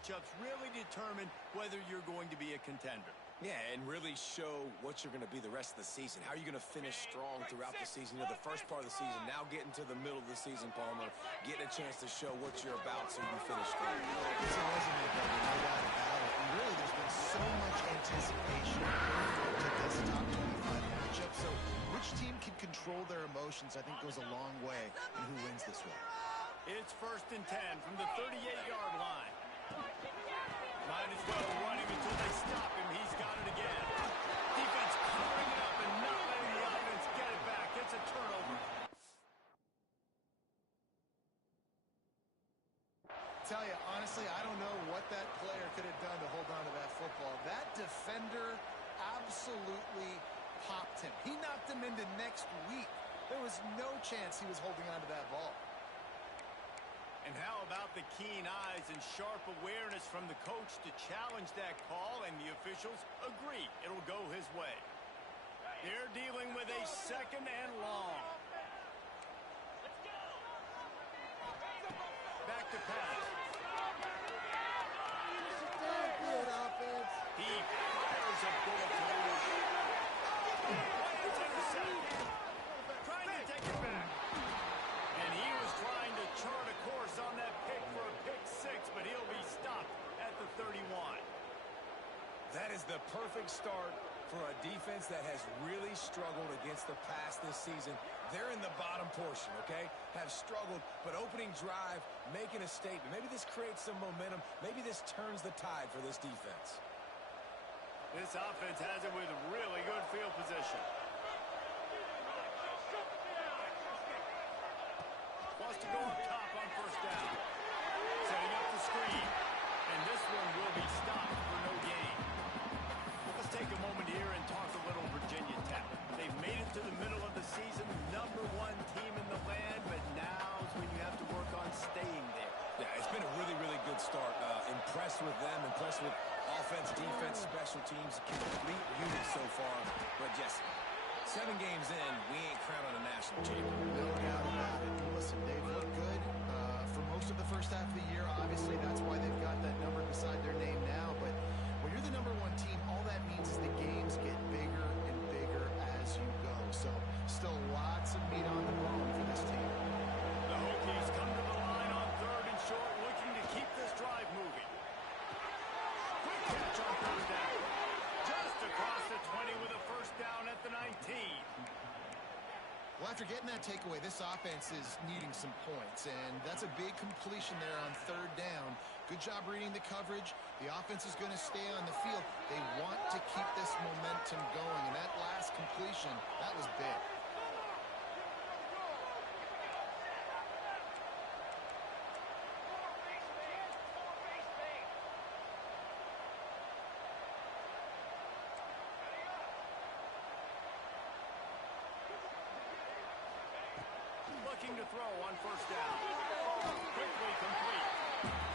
matchups really determine whether you're going to be a contender. Yeah, and really show what you're going to be the rest of the season. How are you going to finish strong throughout the season? You know, the first part of the season, now getting to the middle of the season, Palmer, getting a chance to show what you're about so you finish strong. It's a resume builder, no doubt about it. And really, there's been so much anticipation to this top 25 matchup. So which team can control their emotions, I think, goes a long way in who wins this one. It's 1st and 10 from the 38-yard line. Might as well run him until they stop him. He's got it again. Defense covering it up and not letting the offense get it back. It's a turnover. Tell you, honestly, I don't know what that player could have done to hold on to that football. That defender absolutely popped him. He knocked him into next week. There was no chance he was holding on to that ball. And how about the keen eyes and sharp awareness from the coach to challenge that call, and the officials agree it'll go his way. They're dealing with a 2nd and long. Back to pass. Good offense. He fires a bullet to the it's intercepted. Trying to take it back. And he was trying to chart a course on that pick for a pick 6, but he'll be stopped at the 31. That is the perfect start for a defense that has really struggled against the pass this season. They're in the bottom portion, okay? Have struggled, but opening drive, making a statement. Maybe this creates some momentum. Maybe this turns the tide for this defense. This offense has it with really good field position. Wants to go up top on 1st down. Setting up the screen. And this one will be stopped for no gain. Let's take a moment here and talk a little Virginia Tech. They've made it to the middle of the season, #1 team in the land, but now's when you have to work on staying there. Yeah, it's been a really, really good start. Impressed with them, impressed with offense, defense, special teams, complete unit so far. But just 7 games in, we ain't crowning a national champion. No doubt about it. Listen, they've looked good for most of the first half of the year. Obviously, that's why they've got that number beside their name now. But when you're the #1 team, all that means is the games get bigger and bigger as you go. So still lots of meat on the bone for this team. The Hokies come to the line on 3rd and short, looking to keep this drive moving. Quick catch on 3rd down. Just across the 20 with a 1st down at the 19. Well, after getting that takeaway, this offense is needing some points, and that's a big completion there on 3rd down. Good job reading the coverage. The offense is going to stay on the field. They want to keep this momentum going, and that last completion, that was big. Looking to throw on 1st down. Quickly complete.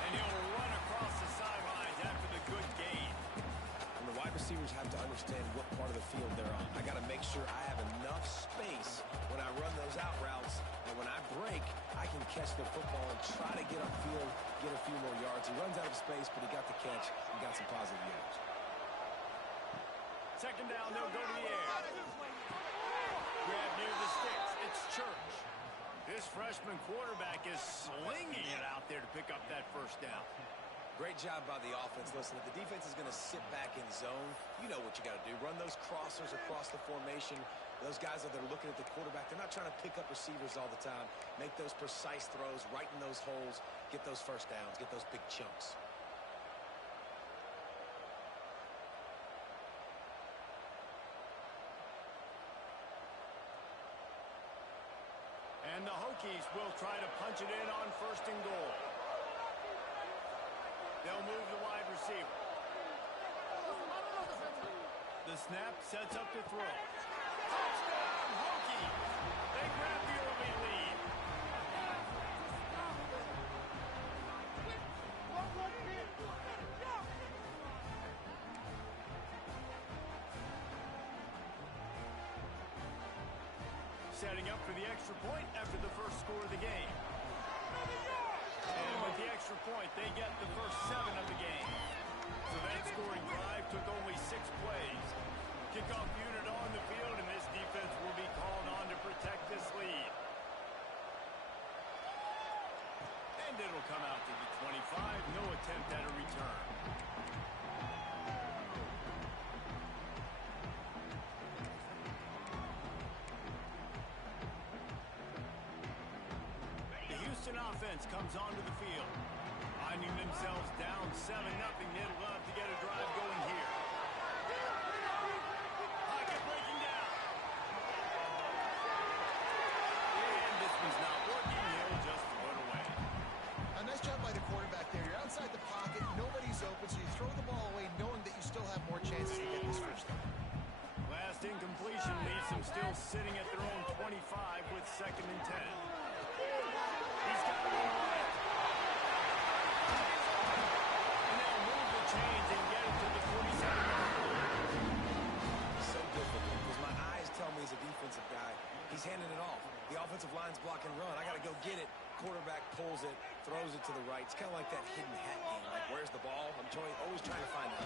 And he'll run across the sidelines after the good gain. And the wide receivers have to understand what part of the field they're on. I got to make sure I have enough space when I run those out routes, and when I break, I can catch the football and try to get upfield, get a few more yards. He runs out of space, but he got the catch and got some positive yards. 2nd down, they'll go to the air. Grab near the sticks. It's Church. This freshman quarterback is slinging it out there to pick up that 1st down. Great job by the offense. Listen, if the defense is going to sit back in zone, you know what you got to do. Run those crossers across the formation. Those guys that are looking at the quarterback, they're not trying to pick up receivers all the time. Make those precise throws right in those holes. Get those 1st downs. Get those big chunks. And the Hokies will try to punch it in on 1st and goal. They'll move the wide receiver. The snap sets up the throw. Touchdown, Hokies! They grab the early lead. Setting up for the extra point after the first score of the game. And with the extra extra point, they get the first 7 of the game. So that scoring drive took only 6 plays. Kickoff unit on the field, and this defense will be called on to protect this lead. And it'll come out to the 25. No attempt at a return. The Houston offense comes onto the field. Finding themselves down 7-0. They'd love to get a drive going here. Pocket breaking down. And this one's not working. He'll just throw it away. A nice job by the quarterback there. You're outside the pocket. Nobody's open, so you throw the ball away knowing that you still have more chances to get this first down. Last incompletion leaves them still sitting at their own 25 with 2nd and 10. He's got it on right. And they'll move the chains and get it to the 47-yard line. So difficult because my eyes tell me he's a defensive guy. He's handing it off. The offensive line's block and run. I got to go get it. Quarterback pulls it, throws it to the right. It's kind of like that hidden hat game. Like, where's the ball? I'm always trying to find it.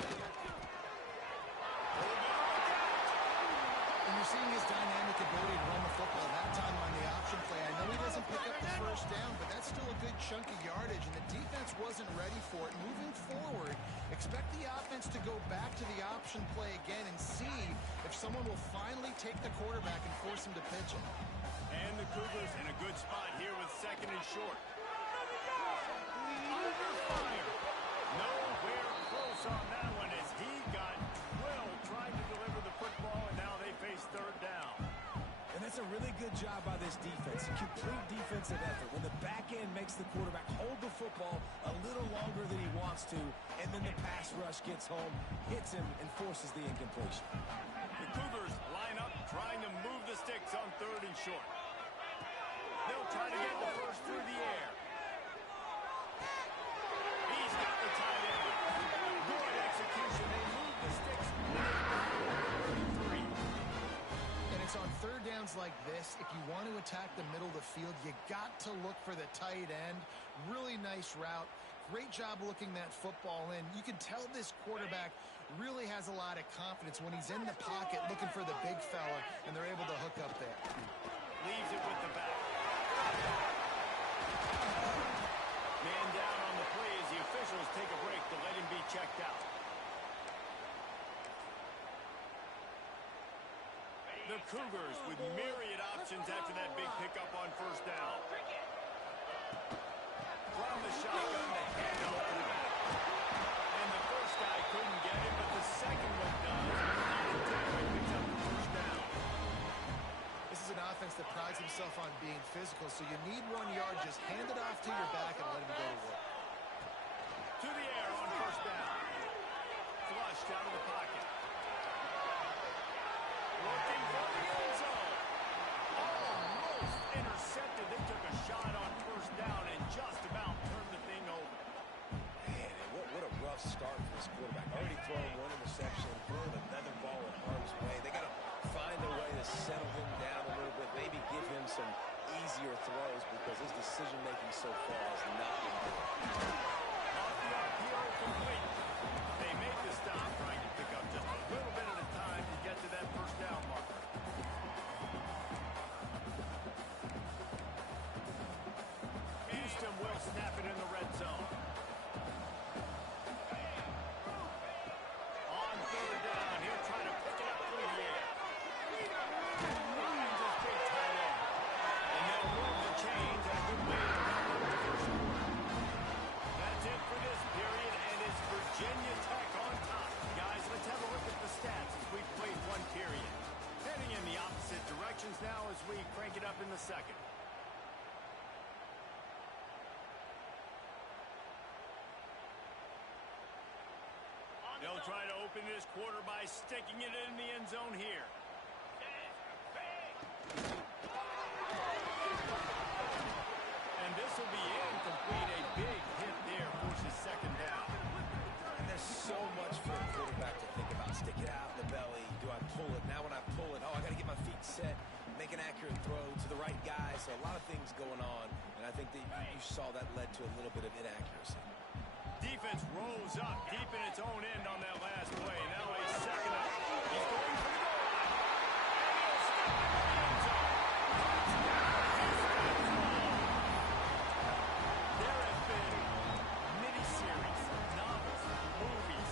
And you're seeing his dynamic ability to run the football. That time on the option play, I know he doesn't pick up the first down, but that's still a good chunk of yardage, and the defense wasn't ready for it. Moving forward, expect the offense to go back to the option play again and see if someone will finally take the quarterback and force him to pitch it. And the Cougars in a good spot here with 2nd and short. Under fire. Nowhere close on that one as he got well trying to deliver the football, and now they face 3rd down. And that's a really good job by this defense. A complete defensive effort. When the back end makes the quarterback hold the football a little longer than he wants to, and then the pass rush gets home, hits him, and forces the incompletion. The Cougars line up trying to move the sticks on 3rd and short. They'll try to get the first through the air. He's got the tight end. Good execution. They move the sticks. 3. And it's on 3rd downs like this. If you want to attack the middle of the field, you got to look for the tight end. Really nice route. Great job looking that football in. You can tell this quarterback really has a lot of confidence when he's in the pocket looking for the big fella, and they're able to hook up there. Leaves it with the back. Man down on the play as the officials take a break to let him be checked out. The Cougars with myriad options after that big pickup on 1st down. From the shotgun, the handoff to the back. And the first guy couldn't get it, but the second one does. And picks up the 1st down. This is an offense that prides himself on being physical, so you need 1 yard. Just hand it off to your back and let him go to work. To the air on 1st down. Flushed out of the pocket. Looking for the end zone. Almost intercepted. They took a shot on 1st down and just about turned the thing over. Man, what a rough start for this quarterback. Already throwing 1 interception, throwing another ball in harm's way. They got to find a way to settle him down a little bit, maybe give him some easier throws because his decision-making so far has not been good. Off the RPO complete. They make the stop, trying to pick up just a little bit at a time to get to that 1st down marker. Houston will snap it in the red zone. On 3rd down, he'll try to pick it up through the air. Finds his big tight end. And they'll move the chains and a good way to wrap up the 1st quarter. That's it for this period, and it's Virginia Tech on top. Guys, let's have a look at the stats as we've played 1 period. Heading in the opposite directions now as we crank it up in the 2nd. They'll try to open this quarter by sticking it in the end zone here. And this will be incomplete. A big hit there forces 2nd down. And there's so much for a quarterback to think about. Stick it out in the belly. Do I pull it? Now when I pull it, I got to get my feet set, make an accurate throw to the right guy. So a lot of things going on, and I think that you saw that led to a little bit of inaccuracy. Defense rose up deep in its own end on that last play. Now a second up. He's going for the goal line. And he'll step into the end zone. There have been miniseries, novels, movies,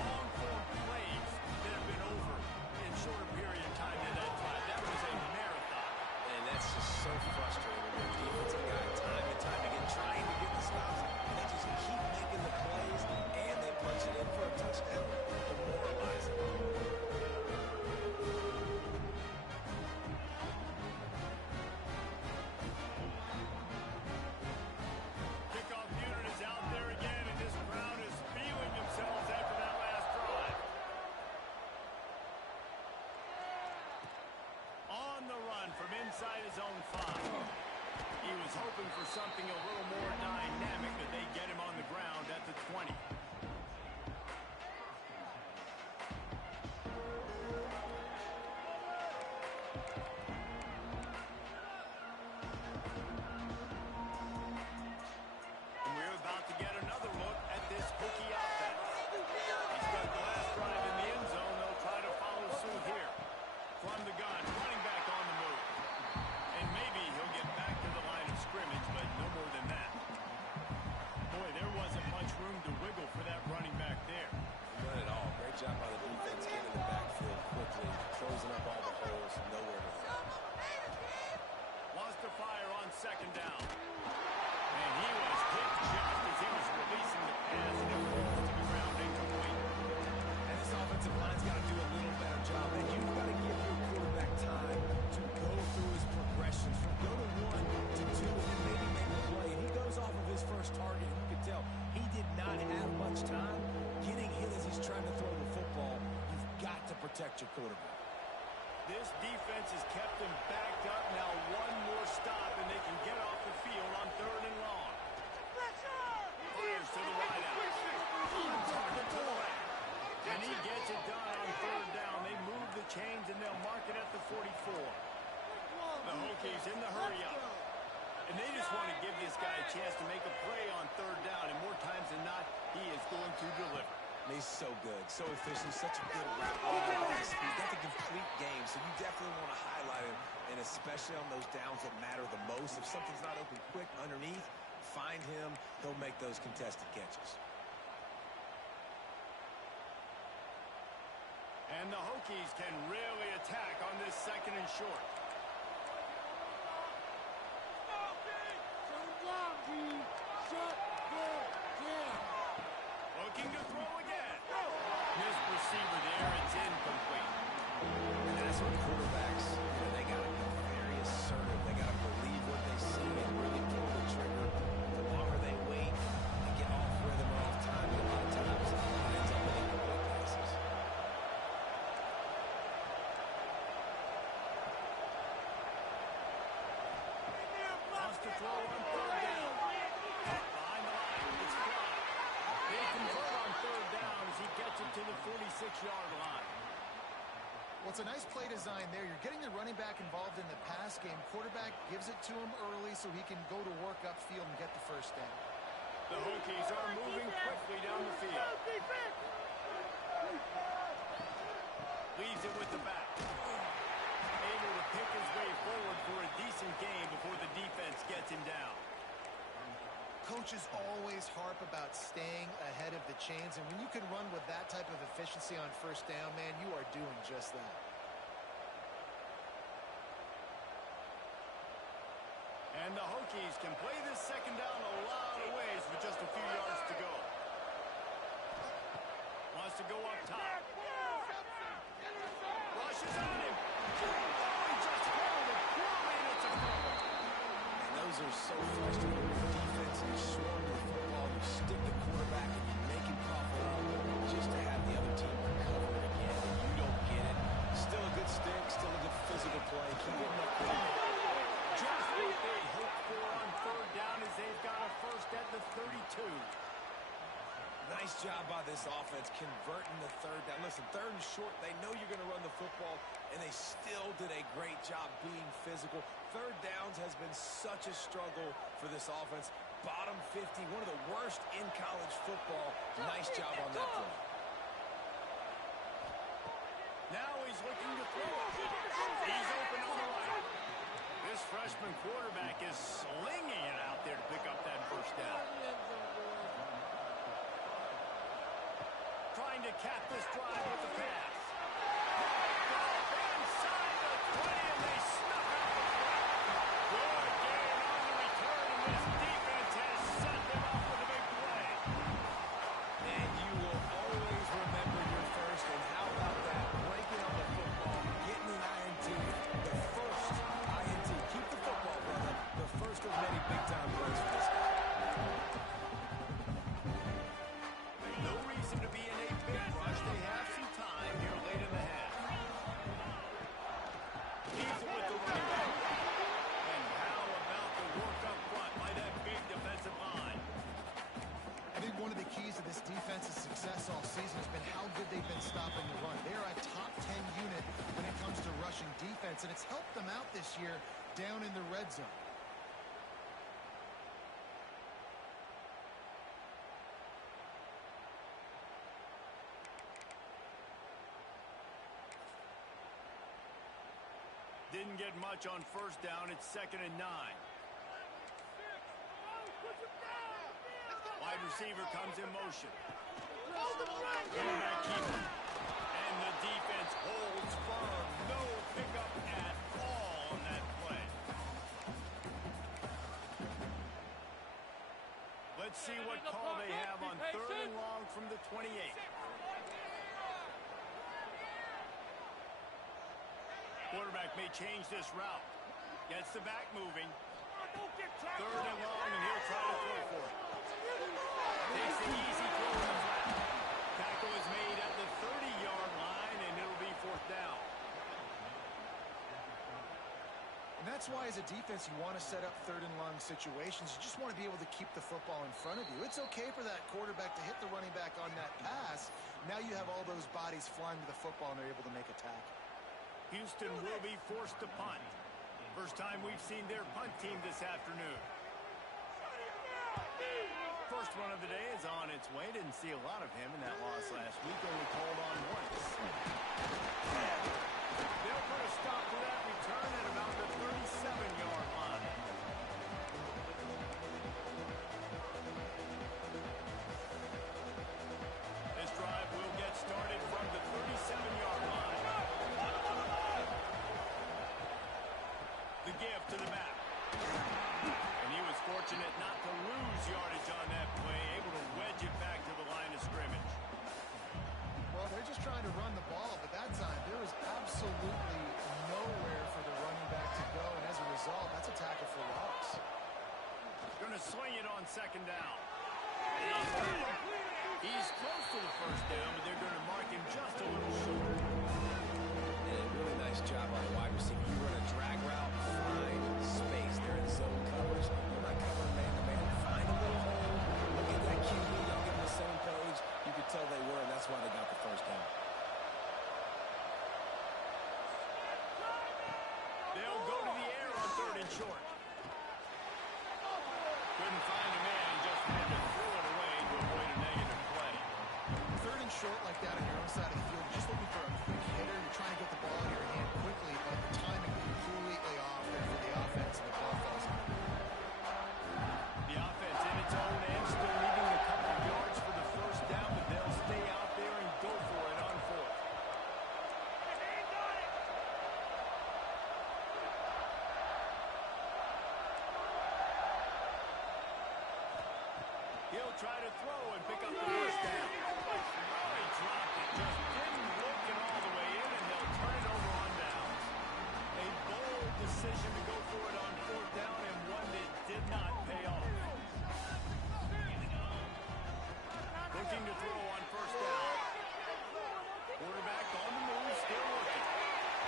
long-form plays that have been over in shorter period of time than that time. That was a marathon. And that's just so frustrating when your defensive guy time and time again trying to get the stops, and they just keep making the plays, and they punch it in for a touchdown. Demoralizing. Kickoff unit is out there again, and this crowd is feeling themselves after that last drive. On the run from inside his own 5. He was hoping for something a little more dynamic, that they get him on the ground at the 20. And we're about to get another look at this Hokie offense. He spent the last drive in the end zone. They'll try to follow suit here. From the gun, running back on the move. And maybe he'll get back to the line of scrimmage, but no more than that. Boy, there wasn't much room to wiggle for that running back there. None at all. Great job by the defense getting in the backfield quickly, closing up all the holes, nowhere to run. Lost to fire on second down. And he was hit just as he was releasing the pass, and it falls to the ground incomplete. And this offensive line's got to do a little better job, and you've got to give your quarterback time to go through his progressions from go to 1 to 2 and then maybe make a play. And he goes off of his first target, and you can tell he did not have much time getting hit as he's trying to throw the football. You've got to protect your quarterback. This defense has kept him backed up. Now one more stop, and they can get off the field on 3rd and long. Fires to the wideout. On target to the left. And he gets it done on 3rd down. They move the chains, and they'll mark it at the 44. The Hokies in the hurry-up. And they just want to give this guy a chance to make a play on 3rd down, and more times than not, he is going to deliver. And he's so good, so efficient, such a good route runner by his speed. Got the complete game, so you definitely want to highlight him, and especially on those downs that matter the most. If something's not open quick underneath, find him. He'll make those contested catches. And the Hokies can really attack on this 2nd and short. Looking to throw again. Missed receiver there. It's incomplete. And that's what quarterbacks, they got to be very assertive. They got to believe what they see and really pull the trigger. The longer they wait, they get off rhythm or off time, and a lot of times it ends up with incomplete passes. Lost to throw on 3rd down. Behind the line. It's fly. They convert on 3rd down as he gets it to the 46-yard line. Well, it's a nice play design there. You're getting the running back involved in the pass game. Quarterback gives it to him early so he can go to work upfield and get the 1st down. The Hokies are moving quickly down the field. Leaves it with the back. Able to pick his way forward for a decent game before the defense gets him down. Coaches always harp about staying ahead of the chains, and when you can run with that type of efficiency on 1st down, man, you are doing just that. And the Hokies can play this 2nd down a lot of ways with just a few yards to go. Wants to go up top. Rushes on him. Oh, he just held it poorly, and it's a fumble. And those are so frustrating. Defense, you swarm the football, you stick the quarterback, and you make him cough it up just to have the other team recover it again, and you don't get it. Still a good stick, still a good physical play. Keep getting up there. Just what they hoped for on 3rd down as they've got a 1st at the 32. Nice job by this offense converting the third down. Listen, third and short, they know you're going to run the football, and they still did a great job being physical. Third downs has been such a struggle for this offense. Bottom 50, one of the worst in college football. Nice job on that play. Now he's looking to throw it. He's open on the right. This freshman quarterback is slinging it out there to pick up that first down. Trying to cap this drive with the pass. Inside the 20, and they snuck out the front. Good gain on the return, and this defense has set them up with a big play. And you will always remember your first, and how about that? Breaking on the football, getting an INT, the first INT. Keep the football, brother. The first of many big-time plays for this guy. No reason to be in a big rush. They have some time here late in the half. He's with the running back. And how about the work up front by that big defensive line? I think one of the keys to this defense's success all season has been how good they've been stopping the run. They are a top 10 unit when it comes to rushing defense, and it's helped them out this year down in the red zone. Didn't get much on first down. It's 2nd and 9. Wide receiver comes in motion. Quarterback keeper. And the defense holds firm. No pickup at all on that play. Let's see what call they have on 3rd and long from the 28. Quarterback may change this route. Gets the back moving. 3rd and long, and he'll try to throw for it. Takes the easy throw in the flat. Tackle is made at the 30-yard line, and it'll be 4th down. And that's why, as a defense, you want to set up 3rd and long situations. You just want to be able to keep the football in front of you. It's okay for that quarterback to hit the running back on that pass. Now you have all those bodies flying to the football, and they're able to make a tackle. Houston will be forced to punt. First time we've seen their punt team this afternoon. First one of the day is on its way. Didn't see a lot of him in that loss last week. Only called on once. They'll put a stop to that return at about the 37-yard line. This drive will get started from the 37-yard line. The give to the back. And he was fortunate not to lose yardage on that play, able to wedge it back to the line of scrimmage. Well, they're just trying to run the ball, but that time there was absolutely nowhere for the running back to go, and as a result, that's a tackle for loss. Going to swing it on 2nd down. He's close to the first down, but they're going to mark him just a little short. And a really nice job by the wide receiver. You run a drag route, find space. They're in zone coverage. They're not covering man-to-man. Find a little hole. Look at that QB. Don't get on the same page. You could tell they were, and that's why they got the first down. They'll go to the air on 3rd and short. Couldn't find a man, just had to throw it away to avoid a negative play. 3rd and short like that on your own side of the field, you're just looking for a quick hitter. You're trying to get the ball in your hand quickly, but the timing completely off there for the offense, and the ball falls out. The offense in its own end, still needing a couple of yards for the first down, but they'll stay out there and go for it on 4th. He'll try to throw and pick up the first down. Oh, he dropped it. Just didn't look it all the way in, and they'll turn it over on downs. A bold decision to go for it on 4th down, and one that did not pay off. Looking to throw on 1st down. Quarterback on the move, still looking.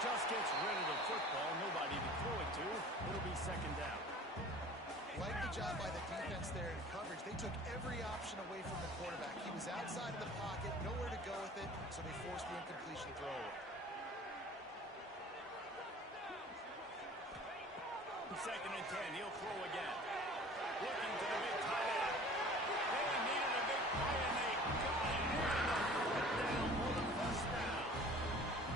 Just gets rid of the football. Nobody to throw it to. It'll be 2nd down. Like the good job by the defense there in coverage. They took every option away from the quarterback. He was outside of the pocket, nowhere to go with it, so they forced the incompletion throw away. 2nd and 10. He'll throw again. Looking to the big tight end. They needed a big play, and they got it. Down for the first down.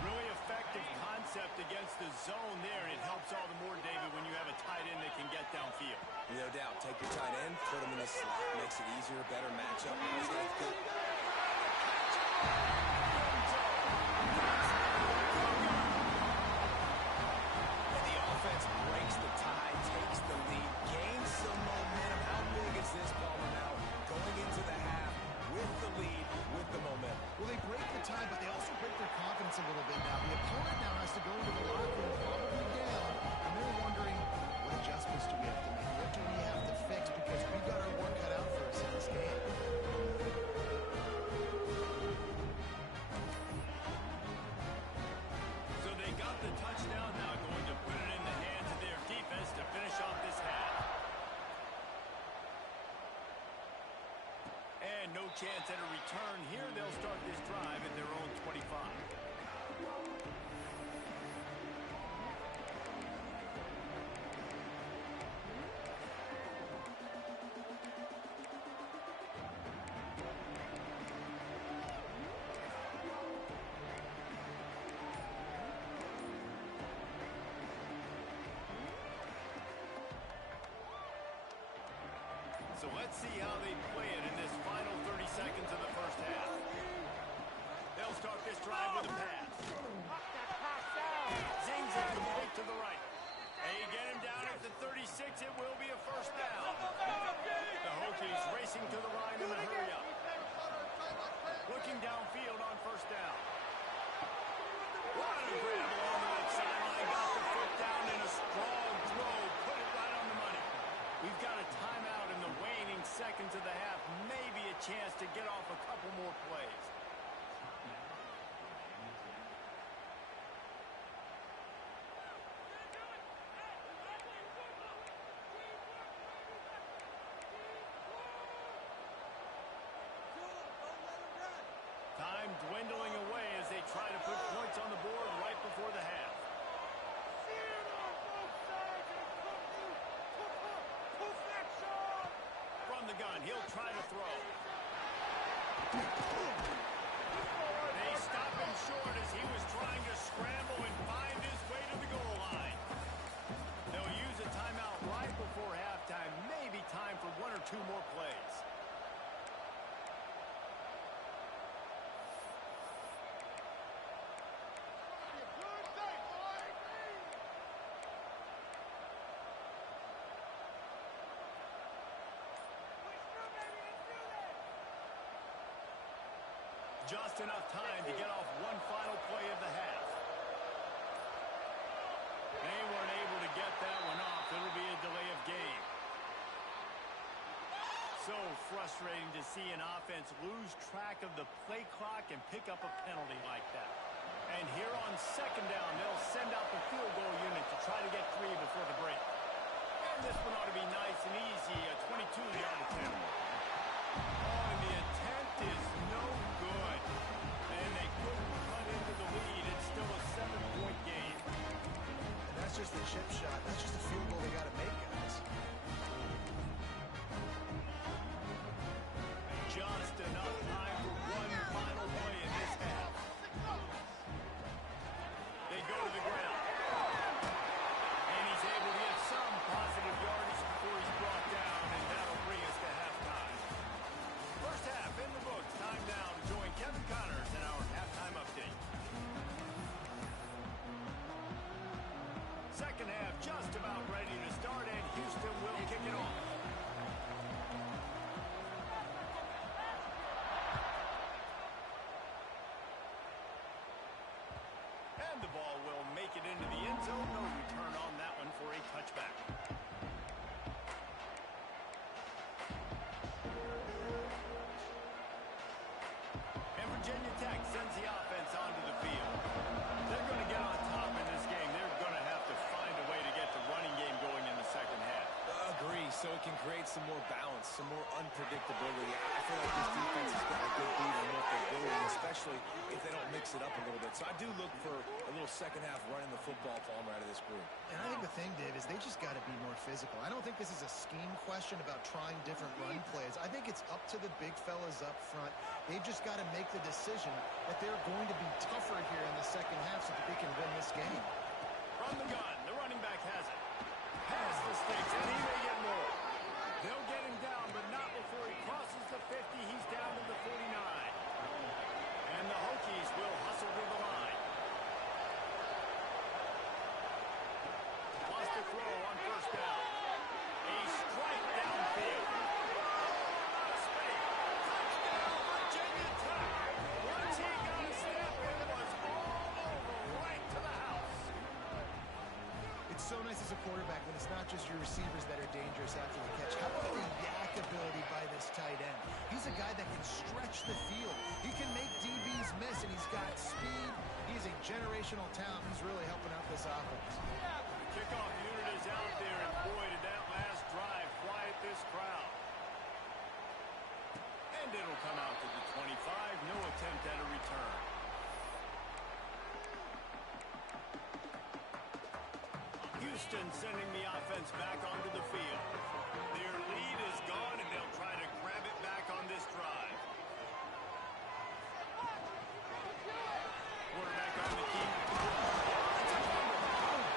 Really effective concept against the zone there, and it helps all the more, David, when you have a tight end that can get downfield. No doubt. Take your tight end, put him in the slot. Makes it easier, better matchup. The offense breaks the tie, takes the lead, gains some momentum. How big is this, Palmer, now? Going into the half with the lead, with the momentum. Well, they break the tie, but they also break their confidence a little bit now. The opponent now has to go into the locker room probably down, and they're wondering, what adjustments do we have to make? What do we have to fix? Because we've got our work cut out for us in this game. So they got the touchdown, now going to put it in the hands of their defense to finish off this half. And no chance at a return here. They'll start this drive at their own 25. So let's see how they play it in this final 30 seconds of the first half. They'll start this drive with a pass. Zings it complete to the right. They get him down at the 36. It will be a first down. The Hokies racing to the line in the hurry up. Looking downfield on first down. What a grab along the left sideline. Got the foot down in a strong throw. Put it right on the money. We've got a timeout in the waning seconds of the half. Maybe a chance to get off a couple more plays. Time dwindling away as they try to put points on the board right before the half. From the gun, he'll try to throw. They stop him short as he was trying to scramble and find his way to the goal line. They'll use a timeout right before halftime. Maybe time for one or two more plays. Just enough time to get off one final play of the half. They weren't able to get that one off. It'll be a delay of game. So frustrating to see an offense lose track of the play clock and pick up a penalty like that. And here on second down, they'll send out the field goal unit to try to get 3 before the break. And this one ought to be nice and easy, a 22-yard attempt. Oh, and the attempt is no good. And they couldn't cut into the lead. It's still a 7-point game. And that's just a chip shot. That's just a field goal they got to make, guys. Just enough time for one final play in this half. They go to the ground. And he's able to get some positive yardage before he's brought down, and that'll bring us to halftime. First half in the books. Time now to join Kevin Connors in our halftime update. Second half just about ready to start, and Houston will kick it off. And the ball will make it into the end zone. No return on that one for a touchback. And Virginia Tech sends the offense onto the field. They're going to get on top in this game. They're going to have to find a way to get the running game going in the second half. Agree. So it can create some more balance, some more unpredictability. I feel like this defense has got a good beat on what they're doing, especially if they don't mix it up a little bit. So I do look for a little second half running the football Palmer out of this group. And I think the thing, Dave, is they just got to be more physical. I don't think this is a scheme question about trying different run plays. I think it's up to the big fellas up front. They've just got to make the decision that they're going to be tougher here in the second half so that they can win this game. From the gun, the running back has it. Past the stakes, and he may get more. They'll get him down, but not before he crosses the 50. He's down to the 49. And the Hokies will hustle to the line. Lost the throw on first down. A strike downfield. Touchdown, Virginia Tech. Once he got a snap, it was all over, right to the house. It's so nice as a quarterback when it's not just your receivers that are dangerous after the catch. How about the yak ability by this tight end? He's a guy that can stretch the field. He can make DBs miss, and he's got speed. He's a generational talent. He's really helping out this offense. The kickoff unit is out there, and boy, did that last drive quiet this crowd. And it'll come out to the 25. No attempt at a return. Houston sending the offense back onto the field. Their lead is gone, and they'll try to grab it back on this drive. Quarterback on the key.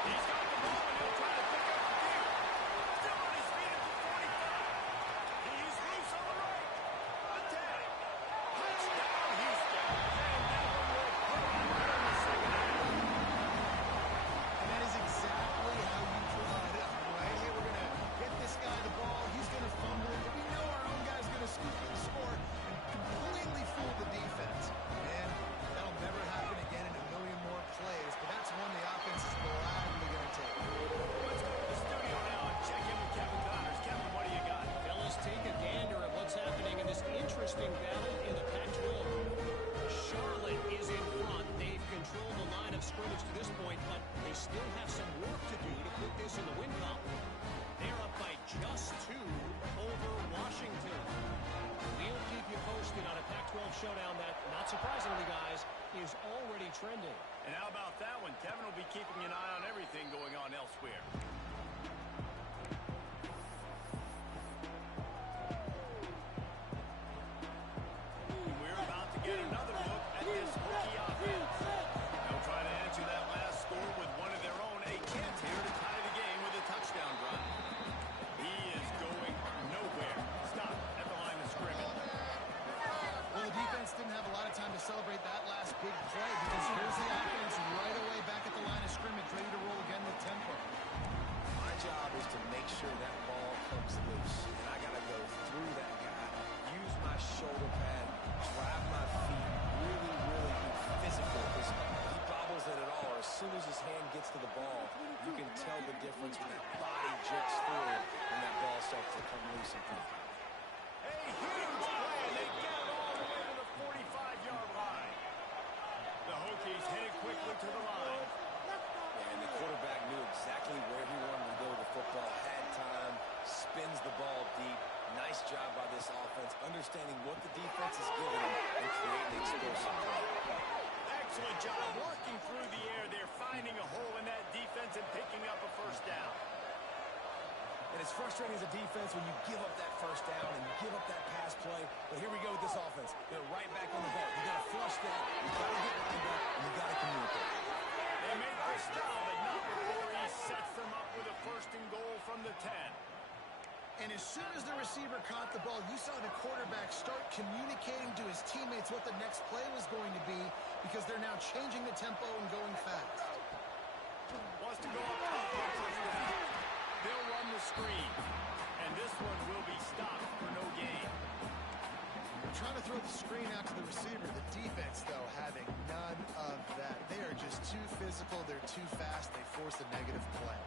He's got the ball, and he'll try to pick up the field. Still on his feet at the 45. He's loose on the right. A tag. Touchdown, Houston. And that one will put him out there in the second half. And that is exactly how you draw it up, right? Hey, we're going to get this guy the ball. He's going to fumble it. We know our own guy's going to scoop up the score and completely fool the defense. And that'll never happen again in a million more plays. But that's one the offense is gladly going to take. Let's go to the studio now and check in with Kevin Connors. Kevin, what do you got? Fellas, take a gander at what's happening in this interesting battle in the Pac-12. Charlotte is in front. They've controlled the line of scrimmage to this point, but they still have some work to do to put this in the win column. They're up by just 2 over Washington. We'll keep you posted on a Pac-12 showdown that, not surprisingly, guys, is already trending. And how about that one? Kevin will be keeping an eye on everything going on elsewhere. We're about to get another look at this Hokie offense. They'll try to answer that last score with one of their own. A chance here to tie the game with a touchdown run. He is going nowhere. Stop at the line of scrimmage. Well, the defense didn't have a lot of time to celebrate that last big play because here's the offense right away back at the line of scrimmage, ready to roll again with tempo. My job is to make sure that ball comes loose, and I got to go through that guy, use my shoulder pad, drive my feet, really, really be physical, because he bobbles it at all. As soon as his hand gets to the ball, you can tell the difference when that body jerks through and that ball starts to come loose and front. A huge play, and they get it all the way to the 45-yard line. The Hokies hit it quickly to the line. And the quarterback knew exactly where he wanted to go with the football, had time, spins the ball deep. Nice job by this offense, understanding what the defense is giving them and creating explosive play. Excellent job working through the air. They're finding a hole in that defense and picking up a first down. And it's frustrating as a defense when you give up that first down and you give up that pass play. But here we go with this offense. They're right back on the ball. You got to flush that. You got to get lined up, and you got to communicate. They make the stop, but not before he sets them up with a first and goal from the 10. And as soon as the receiver caught the ball, you saw the quarterback start communicating to his teammates what the next play was going to be because they're now changing the tempo and going fast. Wants to go up top on first down. They'll run the screen, and this one will be stopped for no gain. They're trying to throw the screen out to the receiver. The defense, though, having none of that. They are just too physical. They're too fast. They force a negative play.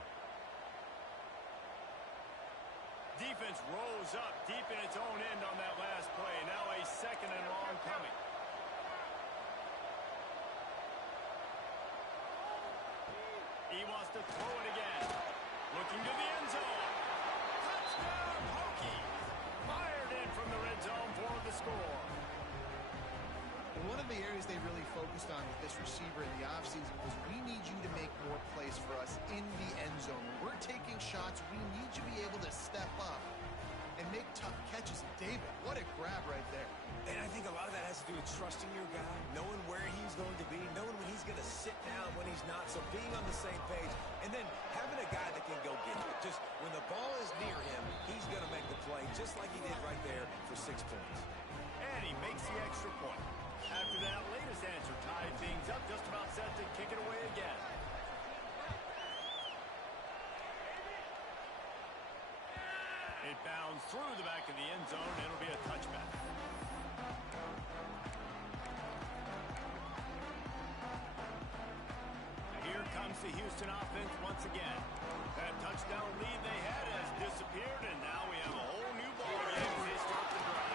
Defense rose up deep in its own end on that last play. Now a second and long coming. He wants to throw it again. Looking to the end zone. Touchdown, areas they really focused on with this receiver in the offseason was we need you to make more plays for us in the end zone. When we're taking shots, we need you to be able to step up and make tough catches. David, what a grab right there. And I think a lot of that has to do with trusting your guy, knowing where he's going to be, knowing when he's going to sit down, when he's not, so being on the same page, and then having a guy that can go get it. Just when the ball is near him, he's going to make the play, just like he did right there for 6 points. And he makes the extra point. After that latest answer tied things up, just about set to kick it away again. It bounds through the back of the end zone. It'll be a touchback. Here comes the Houston offense once again. That touchdown lead they had has disappeared, and now we have a whole new ball game as they start the drive.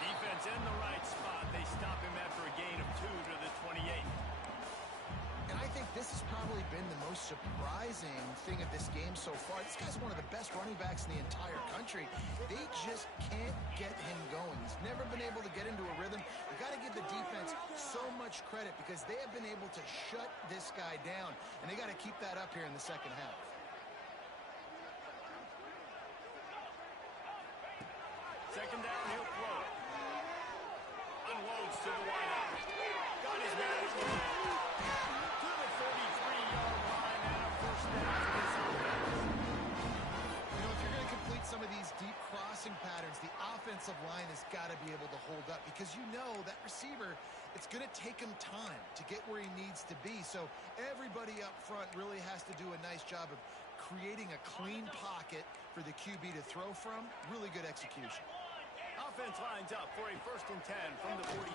Defense in the right spot. They stop him after a gain of 2 to the 28. And I think this has probably been the most surprising thing of this game so far. This guy's one of the best running backs in the entire country. They just can't get him going. He's never been able to get into a rhythm. You got to give the defense so much credit because they have been able to shut this guy down, and they got to keep that up here in the second half. Second down, he'll throw it. Unloads to the wideout. Got his man to the 43-yard line and a first down for this offense. You know, if you're going to complete some of these deep crossing patterns, the offensive line has got to be able to hold up because you know that receiver, it's going to take him time to get where he needs to be. So everybody up front really has to do a nice job of creating a clean pocket for the QB to throw from. Really good execution. Offense lines up for a 1st and 10 from the 43.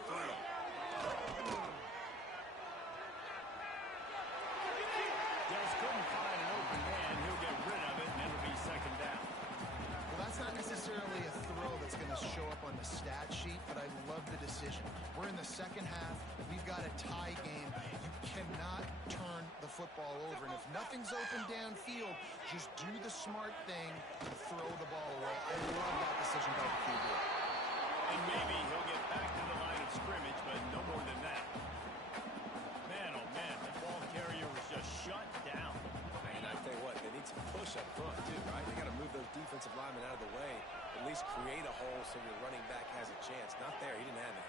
Just couldn't find an open man. He'll get rid of it, and it'll be second down. Well, that's not necessarily a throw that's going to show up on the stat sheet, but I love the decision. We're in the second half. We've got a tie game. You cannot turn the football over, and if nothing's open downfield, just do the smart thing and throw the ball away. I love that decision by the QB. And maybe he'll get back to the line of scrimmage, but no more than that. Man, oh man, the ball carrier was just shut down. And I tell you what, they need some push up front too, right? They got to move those defensive linemen out of the way, at least create a hole so your running back has a chance. Not there, he didn't have it.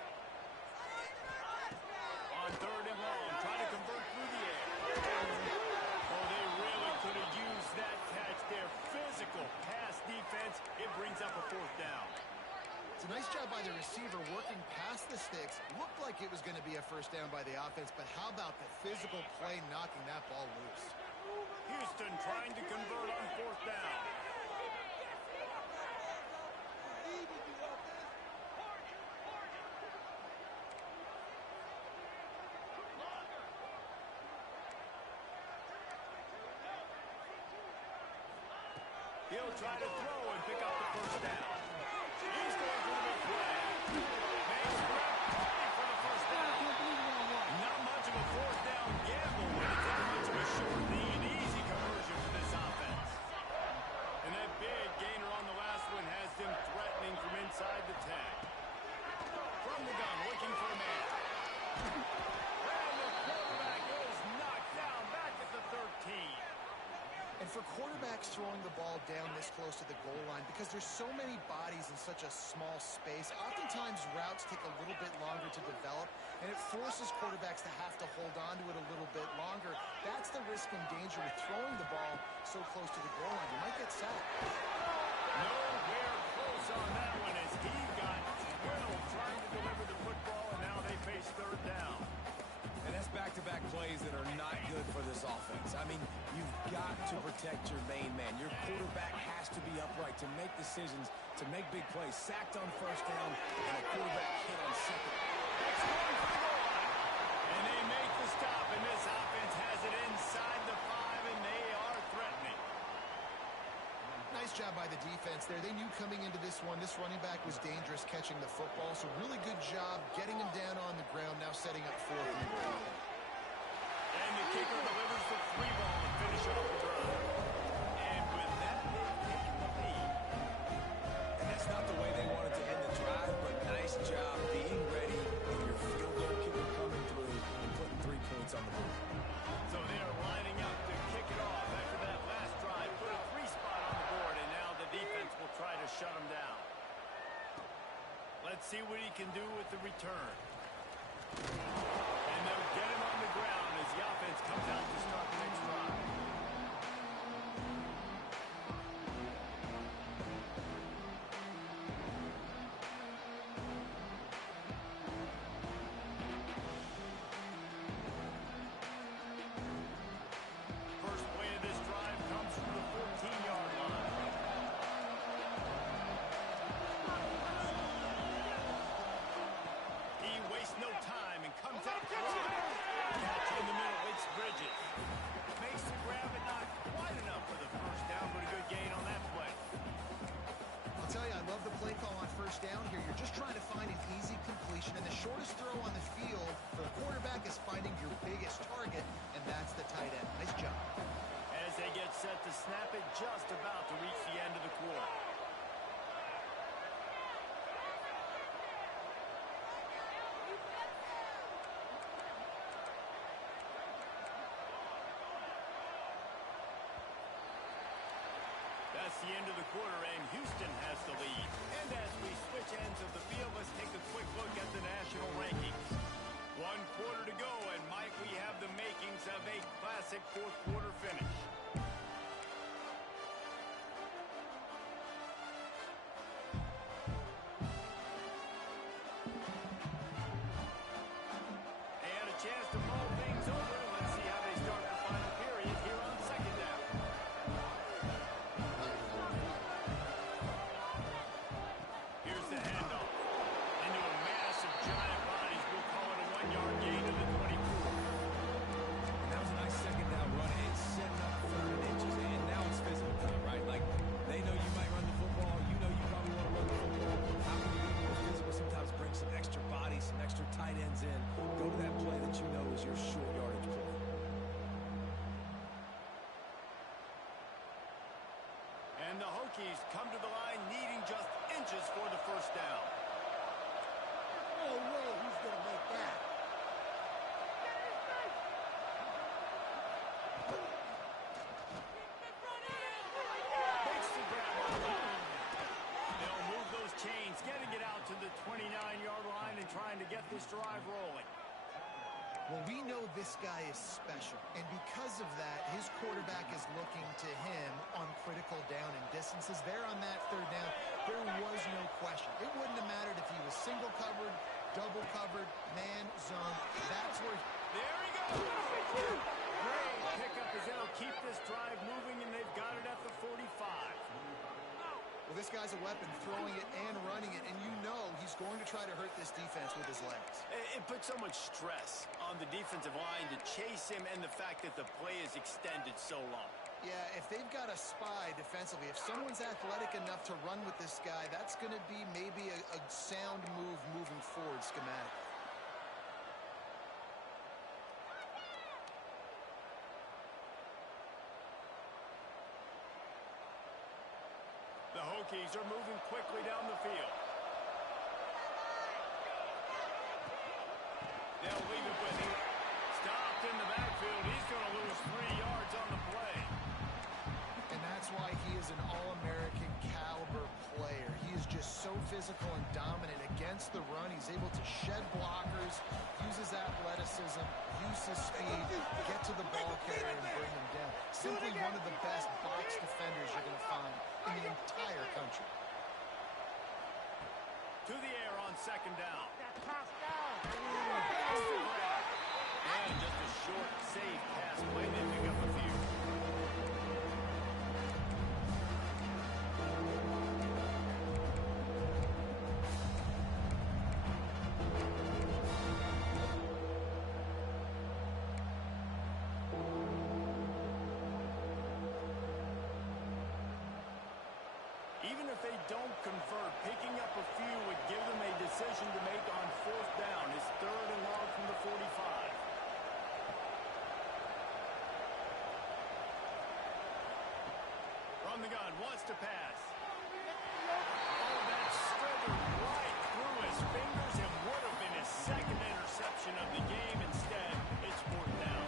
On 3rd and long, trying to convert through the air. Oh, they really could have used that catch there. Physical pass defense. It brings up a 4th down. It's a nice job by the receiver working past the sticks. Looked like it was going to be a 1st down by the offense, but how about the physical play knocking that ball loose? Houston trying to convert on 4th down. He'll try to throw and pick up the 1st down. He's going for the big play. Makes the rep play for the 1st down. Not much of a 4th down gamble when it's that much of a short lead. Easy conversion for this offense. And that big gainer on the last one has them threatening from inside the 10. From the gun, looking for a man. And the quarterback is knocked down back at the 13. And for quarterbacks throwing the ball down this close to the goal line, because there's so many bodies in such a small space, oftentimes routes take a little bit longer to develop, and it forces quarterbacks to have to hold on to it a little bit longer. That's the risk and danger with throwing the ball so close to the goal line. You might get sacked. Nowhere close on that one as he got drilled trying to deliver the football, and now they face 3rd down. And that's back-to-back plays that are not good for this offense. I mean, you've got to protect your main man. Your quarterback has to be upright to make decisions, to make big plays. Sacked on 1st down, and a quarterback hit on 2nd. That's going for the goal line. And they make the stop, and this offense has it inside the 5, and they are threatening. Nice job by the defense there. They knew coming into this one, this running back was dangerous catching the football, so really good job getting him down on the ground, now setting up 4th and goal. And the kicker delivers the 3 ball to finish off the drive. And with that, they've taken the lead. And that's not the way they wanted to end the drive, but nice job being ready when your field goal kicker see what he can do with the return. And they'll get him on the ground as the offense comes out to start the next drive. First play of this drive comes from the 14-yard line. He wastes no time and comes out strong. Catch in the middle, it's Bridges. Makes the grab, but not quite enough for the first down, but a good gain on that play. I'll tell you, I love the play call on first down here. You're just trying to find an easy completion, and the shortest throw on the field for the quarterback is finding your biggest target, and that's the tight end. Nice job. As they get set to snap it, just about to reach the end of the quarter. That's the end of the quarter, and Houston has the lead. And as we switch ends of the field, let's take a quick look at the national rankings. 1 quarter to go, and Mike, we have the makings of a classic fourth quarter finish. And a chance to mull things over. Let's see how they start the final period here on second down. Here's the handoff. Into a mass of giant bodies. We'll call it a 1-yard gain to the 24. That was a nice second down run. It's setting up 3rd and inches, and now it's physical time, right? Like, they know you might run the football. You know you probably want to run the football. How can you be more physical? Sometimes bring some extra bodies, some extra tight ends in. Go to that play that you know is your short yardage play. And the Hokies come to the line needing just inches for the first down. No way he's going to make that. Makes the grab on the line. They'll move those chains, getting it out to the 29-yard line and trying to get this drive rolling. Well, we know this guy is special, and because of that, his quarterback is looking to him on critical down and distances. There on that 3rd down, there was no question. It wouldn't have mattered if he was single covered, double covered, man, zone. That's where... There he goes! Great pickup as they'll keep this drive moving, and they've got it at the 45. Well, this guy's a weapon, throwing it and running it, and you know he's going to try to hurt this defense with his legs. It puts so much stress on the defensive line to chase him, and the fact that the play is extended so long. Yeah, if they've got a spy defensively, if someone's athletic enough to run with this guy, that's going to be maybe a sound move moving forward schematically. The Hokies are moving quickly down the field. They'll leave it with him. Stopped in the backfield. He's going to lose 3 yards on the play. And that's why he is an All-American caliber player. He is just so physical and dominant against the run. He's able to shed blockers, use his athleticism, use his speed, get to the ball carrier and bring him down. Simply one of the best box defenders you're going to find in the entire country. To the air on second down. Touchdown. And just a short, safe pass play. They pick up a few. Even if they don't convert, picking up a few would give them a decision to make on 4th down. It's 3rd and long from the 45. From the gun, wants to pass. Oh, that slithered right through his fingers and would have been his 2nd interception of the game. Instead, it's 4th down.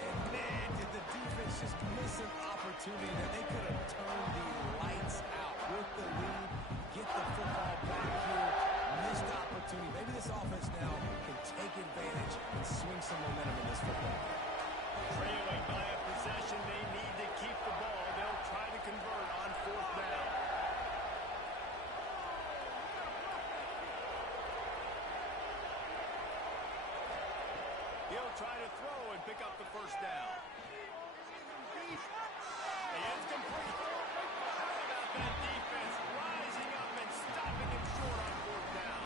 And man, did the defense just miss an opportunity that they could have turned the lights out with the lead, get the football back here, missed try to throw and pick up the first down. And it's complete. How about that defense rising up and stopping him short on fourth down?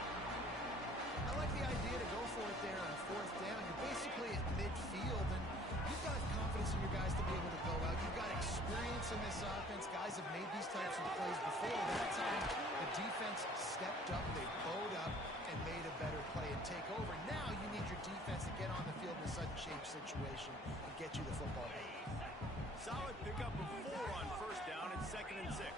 I like the idea to go for it there on fourth down. You're basically at midfield, and you've got confidence in your guys to be able to go out. You've got experience in this offense. Guys have made these types of plays before. That time, the defense stepped up, they bowed up, and made a better play and take over. Now you need your defense to get on the field in a sudden change situation and get you the football back. Solid pickup of 4 on first down and 2nd and 6.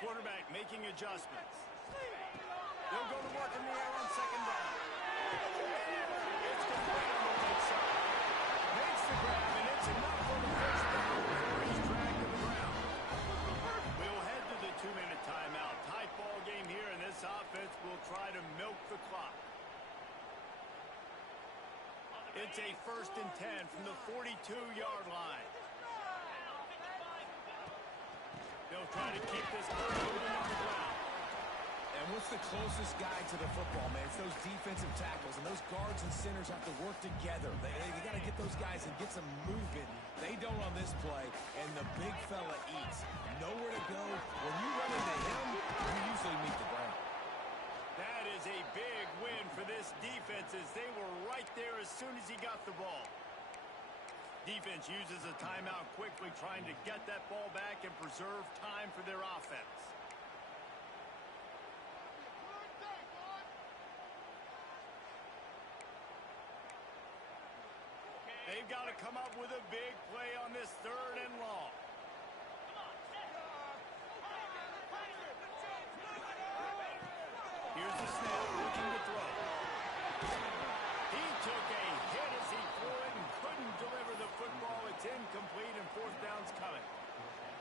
Quarterback making adjustments. They'll go to work in the air on 2nd down. It's complete on the right side. Makes the grab, and it's enough for the first down before he's dragged to the ground. We'll head to the 2-minute timeout. Tight ball game here, and this offense will try to milk the clock. It's a 1st and 10 from the 42-yard line. They'll try to keep this clock moving on the ground. And what's the closest guy to the football, man? It's those defensive tackles, and those guards and centers have to work together. They got to get those guys and get some movement. They don't on this play, and the big fella eats. Nowhere to go. When you run into him, you usually meet the ground. That is a big win for this defense as they were right there as soon as he got the ball. Defense uses a timeout quickly, trying to get that ball back and preserve time for their offense. They've got to come up with a big play on this 3rd and long. Here's the snap, looking to throw. He took a hit as he threw it and couldn't deliver the football. It's incomplete, and 4th down's coming.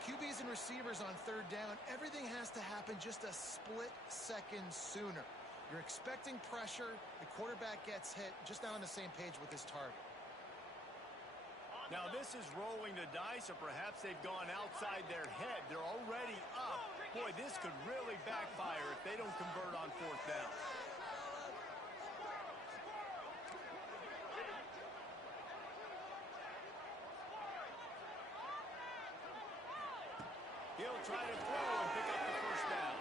QBs and receivers on 3rd down, everything has to happen just a split second sooner. You're expecting pressure. The quarterback gets hit, just not on the same page with his target. Now this is rolling the dice, or perhaps they've gone outside their head. They're already up. Boy, this could really backfire if they don't convert on 4th down. He'll try to throw and pick up the first down.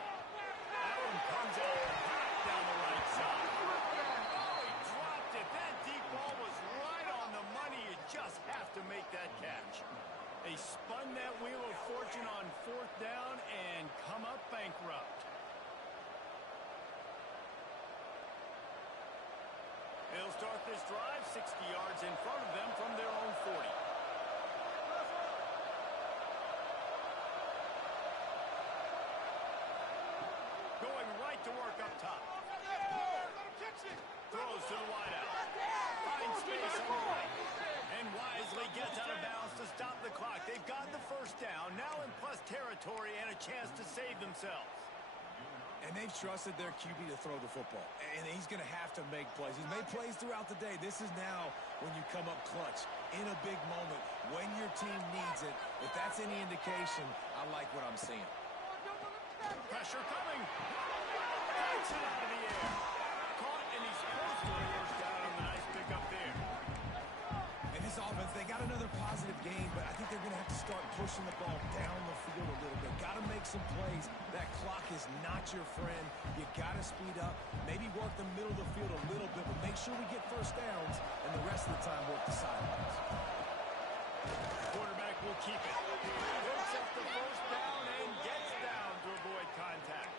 Allen comes out hot down the right side. Oh, he dropped it. That deep ball was right on the money. You just have to make that catch. They spun that wheel of fortune on 4th down and come up bankrupt. They'll start this drive 60 yards in front of them from their own 40. Going right to work up top. Throws to the wideout. Finds space on the right. And wisely gets out of bounds to stop the clock. They've got the first down, now in plus territory and a chance to save themselves. And they've trusted their QB to throw the football. And he's going to have to make plays. He's made plays throughout the day. This is now when you come up clutch in a big moment when your team needs it. If that's any indication, I like what I'm seeing. Pressure coming. Takes it out of the air. Caught, and he's close to a first down on the nice pickup there. And this offense, they got another positive game, but I think they're going to have to start pushing the ball down the field a little bit. Got to make some plays. That clock is not your friend. You got to speed up. Maybe work the middle of the field a little bit, but make sure we get first downs, and the rest of the time work the sidelines. Quarterback will keep it. Picks up the first down and gets down to avoid contact.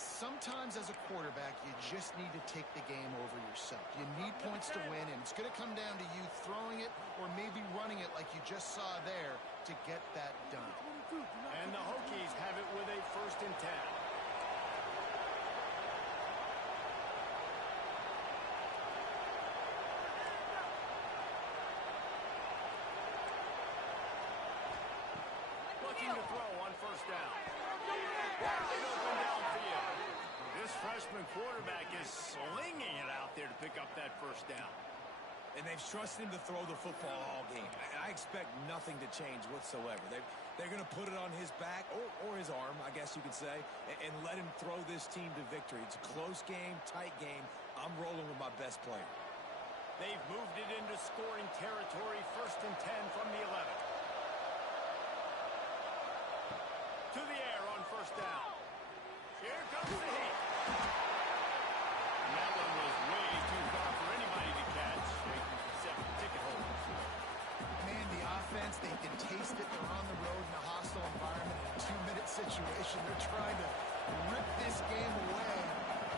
Sometimes as a quarterback, you just need to take the game over yourself. You need points to win, and it's going to come down to you throwing it or maybe running it like you just saw there to get that done. And the Hokies have it with a 1st and 10. Looking to throw on 1st down. Wide open downfield. This freshman quarterback is slinging it out there to pick up that first down. And they've trusted him to throw the football all game. I expect nothing to change whatsoever. They're going to put it on his back, or his arm, I guess you could say, and let him throw this team to victory. It's a close game, tight game. I'm rolling with my best player. They've moved it into scoring territory, 1st and 10 from the 11. To the air on 1st down. Here comes the heat. And that one was way too far for anybody to catch, waiting for 7 ticket holders. Man, the offense, they can taste it. They're on the road in a hostile environment in a 2-minute situation. They're trying to rip this game away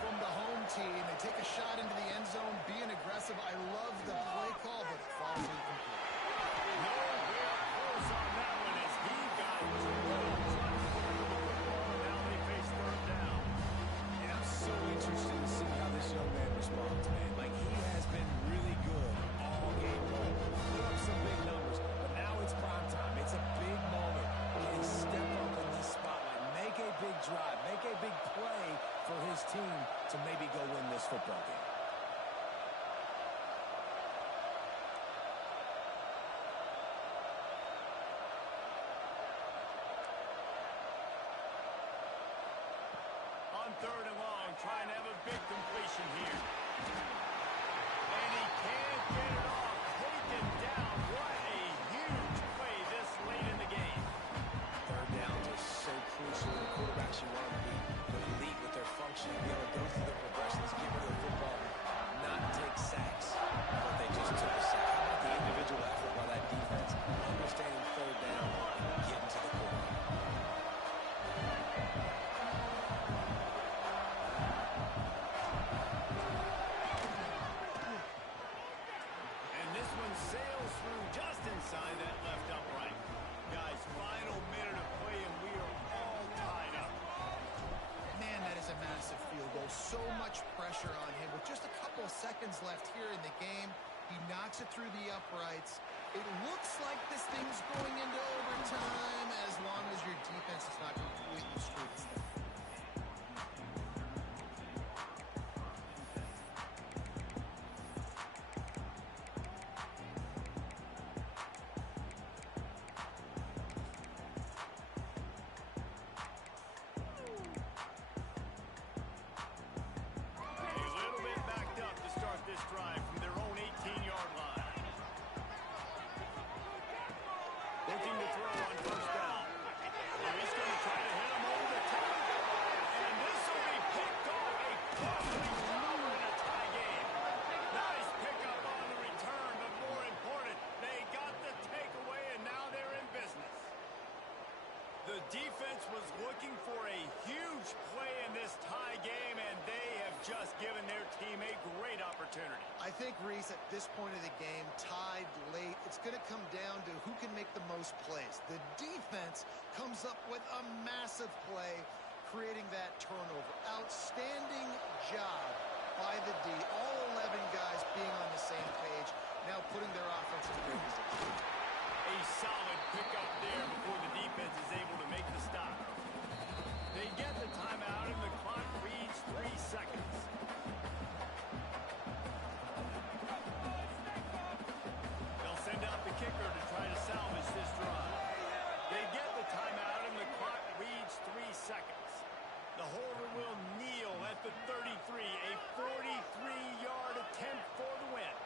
from the home team. They take a shot into the end zone, being aggressive. I love the play call, but it falls incomplete. No real force on that one as he got close on the football, and now they face 3rd down. And I'm so interested to see how this young man responds, man. Like, he has been really good all game long. Put up some big numbers, but now it's prime time. It's a big moment. Can he step up in this spotlight, make a big drive, make a big play for his team to maybe go win this football game? On 3rd and long, trying to have a big completion here. And he can't get it off. Taken down. What a huge play this late in the game. 3rd downs are so crucial. The quarterbacks, you want them to be elite with their functioning, be able to go through the progressions, get rid of the football, not take sacks. But they just took a sack. How about the individual effort by that defense? Understanding 3rd down, getting to the quarterback. And this one sails through just inside that left upright. Guys, final minute of play, and we are all tied up. Man, that is a massive field goal. So much pressure on him. With just a couple of seconds left here in the game, he knocks it through the uprights. It looks like this thing's going into overtime as long as your defense is not completely screwed. A little bit backed up to start this drive from their own 18-yard line. Looking to throw on 1st down. And he's going to try to hit him over the top. And this will be picked off. A costly turnover in a tie game. Nice pickup on the return, but more important, they got the takeaway, and now they're in business. The defense was looking for a huge play in this tie game, and they have just given their team a great opportunity. I think, Reese, at this point of the game, tied late, it's going to come down to who can make the most plays. The defense comes up with a massive play, creating that turnover. Outstanding job by the D. All 11 guys being on the same page, now putting their offense to great position. A solid pickup there before the defense is able to make the stop. They get the timeout, and the clock reads 3 seconds. They'll send out the kicker to try to salvage this drive. They get the timeout, and the clock reads 3 seconds. The holder will kneel at the 33, a 43-yard attempt for the win.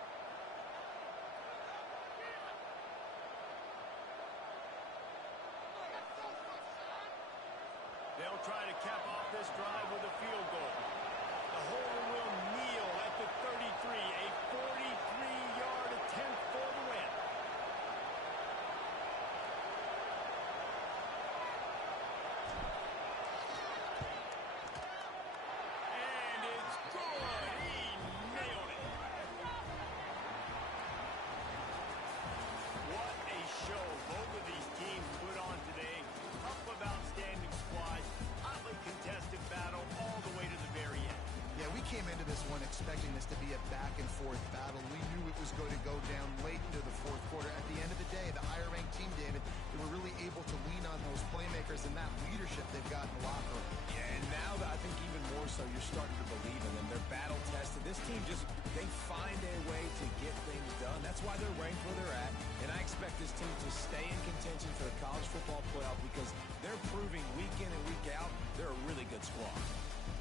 They'll try to cap off this drive with a field goal. The holder will kneel at the 33, a 43-yard attempt for the win. And it's good. He nailed it. What a show both of these teams put on today. Couple of outstanding squads, hotly contested battle all the way to the very end. Yeah, we came into this one expecting this to be a back-and-forth battle. We knew it was going to go down late into the 4th quarter. At the end of the day, the higher-ranked team, David, they were really able to lean on those playmakers and that leadership they've got in the locker room. Yeah, and now I think even more so, you're starting to believe in them. They're battle-tested. This team just, they find a way to get things done. That's why they're ranked where they're at, and I expect expect this team to stay in contention for the college football playoff because they're proving week in and week out they're a really good squad.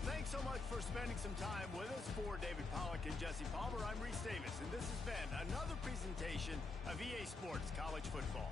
Thanks so much for spending some time with us. For David Pollack and Jesse Palmer, I'm Reese Davis, and this has been another presentation of EA Sports College Football.